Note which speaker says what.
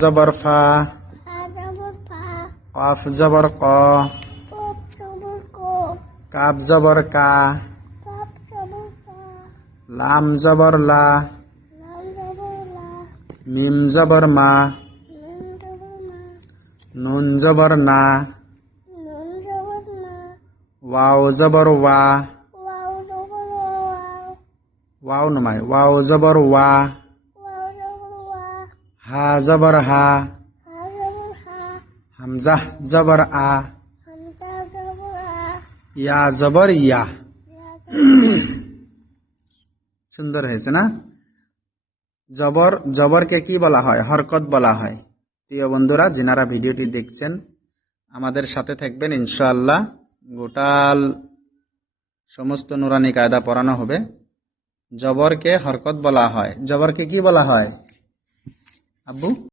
Speaker 1: زبر فا
Speaker 2: قاف زبر قا
Speaker 1: काप जबर का
Speaker 2: लाम जबर ला
Speaker 1: मिम जबर मा
Speaker 2: नुन जबर ना
Speaker 1: वाव जबर वा वाव नुमाय
Speaker 2: वाव जबर वा
Speaker 1: হা, জবর হা। হামজা, জবর আ। ইয়া, জবর ইয়া। সুন্দর হয়েছে না? জবর, জবরকে কি বলা হয়? হরকত বলা হয়। প্রিয় বন্ধুরা, যিনারা ভিডিওটি দেখছেন, আমাদের সাথে থাকবেন ইনশাআল্লাহ। গোটাল সমস্ত নুরানি কায়দা পড়ানো হবে। জবরকে হরকত বলা হয়। জবরকে কি বলা হয়? আব্বু